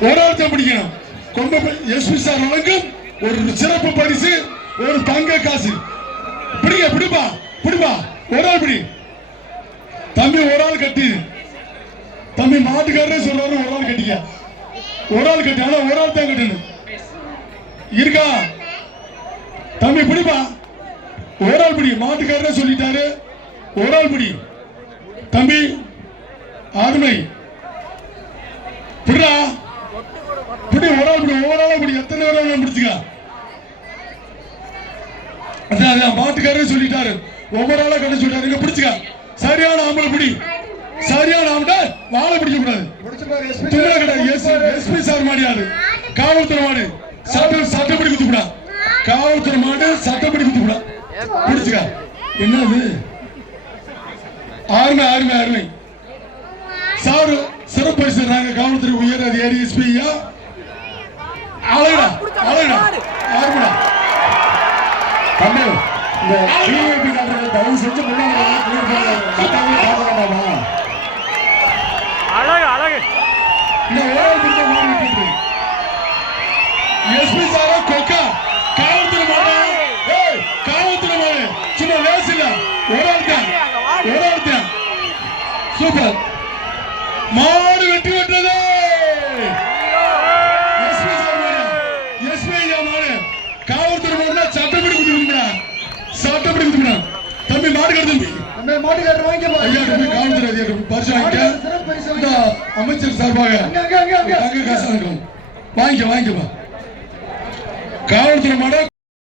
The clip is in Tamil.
ஒரு ஒருத்தர் பிடிக்கணும் கொம்ப எஸ்பி சார் வழங்கும் ஒரு சிறப்பு பரிசு ஒரு தங்க காசு. பிடிங்க பிடிப்பா பிடிப்பா. ஒரு ஆள் பிடி. தம்பி ஒரு ஆள் கட்டி. தம்பி மாட்டுக்காரரே சொல்றாரு ஒரு ஆள் கட்டிக்க. ஒரு ஆள் கட்டி ஆனா ஒரு ஆள் தான் கட்டணும். இருக்கா? தம்பி பிடிப்பா. ஒரு ஆள் பிடி. மாட்டுக்காரரே சொல்லிட்டாரு. ஒரு ஆள் பிடி. தம்பி ஆறுமை. இப்படி ஒரு ஆள் பிடி ஒரு ஆளா எத்தனை பேர் வேணாலும் பிடிச்சுக்க? அதான் அதான் மாட்டுக்காரரே சொல்லிட்டாரு. ஒவ்வொரு ஆளா கண்டு சொல்லிட்டாரு. இங்க பிடிச்சுக்க. சரியான ஆம்பளை பிடி. சரியான ஆம்பளை வாழை பிடிக்க கூடாது துணை கிடையாது. எஸ்பி சார் மாடியாது காவல்துறை மாடு. சட்டம் சட்டப்படி குத்துக்கூடா. காவல்துறை மாடு சட்டப்படி குத்துக்கூடா. பிடிச்சுக்க. என்னது? ஆர்மை ஆர்மை ஆர்மை. சார் சிறப்பு பேசுறாங்க. காவல்துறை உயர் அதிகாரி எஸ்பி தம்பி இந்த டிஏபி காரர்கள் தயவு செஞ்சு முன்னாடி? அழகு அழகு. இந்த பிடித்த மாடு விட்டுட்டு எஸ்பி சாரா கொக்கா. காவல்துறை ஏய் காவல்துறை மாடு சும்மா லேஸ் இல்ல ஒரு ஆள் தான். ஒரு ஆள் தான். சூப்பர். மாடு வெற்றி பெற்றது. எஸ்பி சார் மாடு. எஸ்பி ஐயா மாடு. காவல்துறை மாடுனா சட்டப்படி தம்பி மாடு கட்டு தம்பி மாட்டுக்காரர் வாங்கிக்கப்பா. ஐயா போய் பரிசு வாங்கிக்க வாங்கிக்க. அமைச்சர் சார்பாக. தங்க காசு இருக்கும் வாங்கிக்க வாங்கிக்கப்பா காவல்துறை மாட